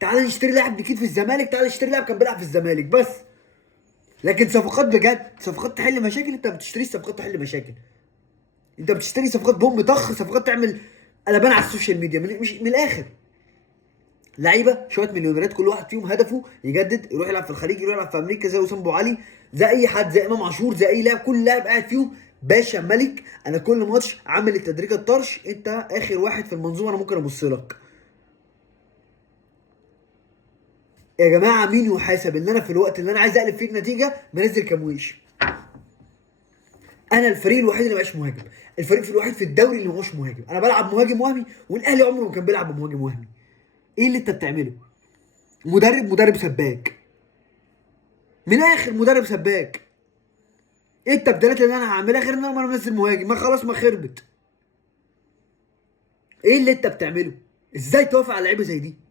تعال نشتري لاعب جديد في الزمالك، تعال نشتري لاعب كان بيلعب في الزمالك بس. لكن صفقات بجد، صفقات تحل مشاكل، انت ما بتشتريش صفقات تحل مشاكل. انت بتشتري صفقات بوم طخ، صفقات تعمل قلبان على السوشيال ميديا، مش من الاخر. لعيبه شويه مليونيرات، كل واحد فيهم هدفه يجدد، يروح يلعب في الخليج، يروح يلعب في امريكا، زي وسام ابو علي، زي اي حد، زي امام عاشور، زي اي لاعب. كل لاعب قاعد فيهم باشا ملك. انا كل ماتش عامل التدريجه الطرش، انت اخر واحد في المنظومه، انا ممكن ابص لك. يا جماعه مين يحاسب ان انا في الوقت اللي انا عايز اقلب فيه النتيجه منزل كمويش؟ انا الفريق الوحيد اللي معيش مهاجم، الفريق الوحيد في الدوري اللي معهوش مهاجم. انا بلعب مهاجم وهمي، والاهلي عمره ما كان بيلعب بمهاجم وهمي. ايه اللي انت بتعمله؟ مدرب سباك، من الاخر مدرب سباك. ايه التبديلات اللي انا هعملها غير ان انا انزل مهاجم؟ ما خلاص ما خربت. ايه اللي انت بتعمله؟ ازاي توافق على لعيبه زي دي؟